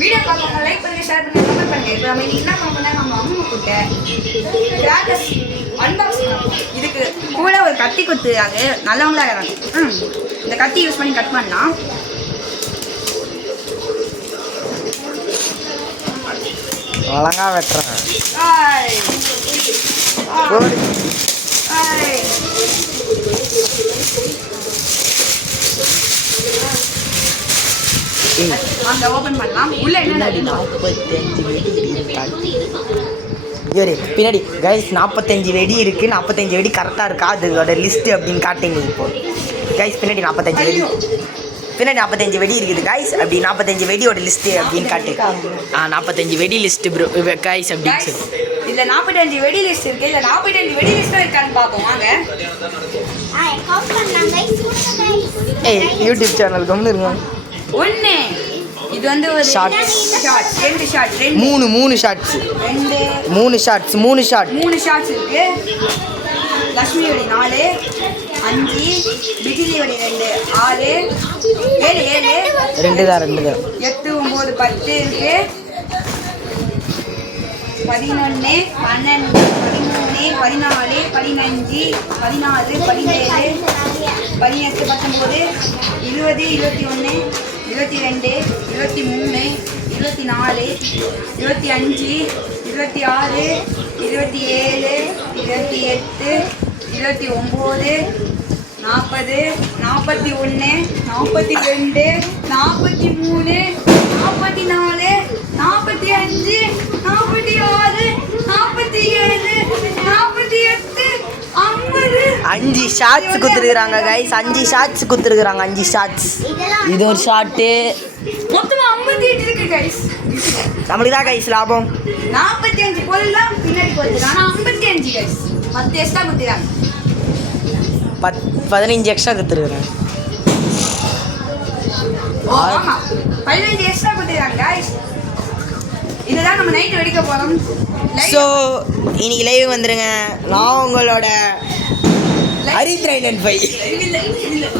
Video பார்க்கறவங்க like பண்ணுங்க, share பண்ணுங்க, comment பண்ணுங்க. இப்போ நம்ம இன்னைக்கு என்ன பண்ண போறோம்னா நம்ம அம்மா கிட்ட கிராக்கர்ஸ் அன்பாக்ஸ் பண்ணோம். இதுக்கு கூட ஒரு கத்தி கொடுத்துருக்காங்க, நல்லவங்களா இருக்காங்க. இந்த கத்தி யூஸ் பண்ணி கட் பண்ணலாம். அழகா வெட்டுறேன். அங்க ஓபன் பண்ணலாம். உள்ள என்ன 45 வெடி பின்னாடி கைஸ் 45 வெடி இருக்கு. 45 வெடி கரெக்டாக இருக்கா அதோட லிஸ்ட் அப்படின்னு காட்டுங்க. இப்போ கைஸ் பின்னாடி 45 வெடி, பின்னாடி 45 வெடி இருக்குது கைஸ். அப்படி 45 வெடியோட லிஸ்ட்டு அப்படின்னு காட்டு. 45 வெடி லிஸ்ட்டு ப்ரோ கைஸ் அப்படின்னு சொல்லி. இல்லை 45 வெடி லிஸ்ட் இருக்கு. இல்லை 45 வெடி லிஸ்ட்டும் இருக்கான்னு பார்ப்போம் வாங்க. யூடியூப் சேனல் கம்னு இருங்க. ஒன்று இது வந்து ஒரு ஷார்ட்ஸ், ரெண்டு ஷார்ட், மூணு ஷார்ட்ஸ், மூணு ஷார்ட்ஸ் இருக்கு. லக்ஷ்மி வெடி 4, 5, பிஜிலி வெடி 2, 6, 7, 2 தான் 8, 9, 10 இருக்கு. 11, 12, 13, 14, 15, 16, 17, 18, 19, 20, 21, 22, 23, 24, 25, 26, 27, 28, 29, 40, 41, 42, 43, 44, 45, 46, 47, 48, 50. 5 ஷார்ட்ஸ் குத்துருக்குறாங்க கைஸ். 5 ஷார்ட்ஸ் குத்துருக்குறாங்க. 5 ஷார்ட்ஸ். இது ஒரு ஷார்ட்டு. மொத்தமா 58 இருக்கு கைஸ். நம்மளுக்கு தான் கைஸ் லாபம். 45 பொருள் தான் பின்னாடி கொடுத்துருக்காங்க. ஆனால் 55 கைஸ் 10 எக்ஸ்ட்ரா கொடுத்துருக்காங்க. 15 எக்ஸ்ட்ரா குத்துருக்குறாங்க. ஆமா 15 எக்ஸ்ட்ரா கொடுத்துருக்காங்க கைஸ். இதுதான் நம்ம நைட் வெடிக்க போறோம். ஸோ இன்னைக்கு லைவ் வந்துருங்க. நான் உங்களோட ஹரி 395.